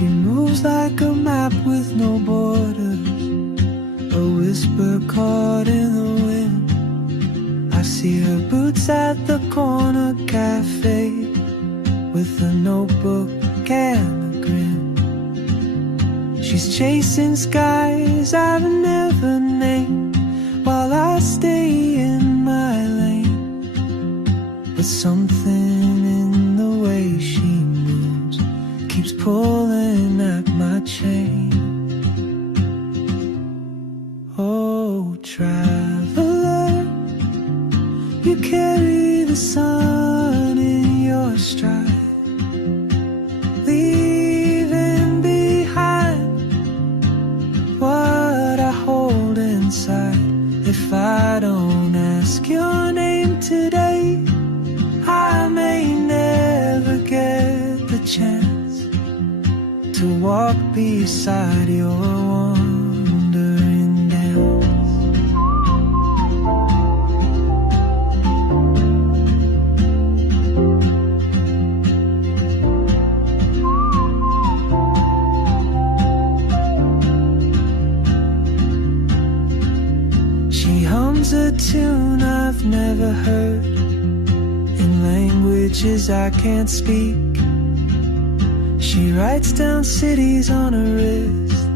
She moves like a map with no borders, a whisper caught in the wind. I see her boots at the corner cafe, with a notebook and a grin. She's chasing skies I've never named, while I stay in my lane. But something in the way she moves keeps pulling at my chain. Oh, traveler, you carry the sun in your stride, leaving behind what I hold inside. If I don't ask your name today, I may never get the chance to walk beside your wandering dance. She hums a tune I've never heard, in languages I can't speak. She writes down cities on her wrist,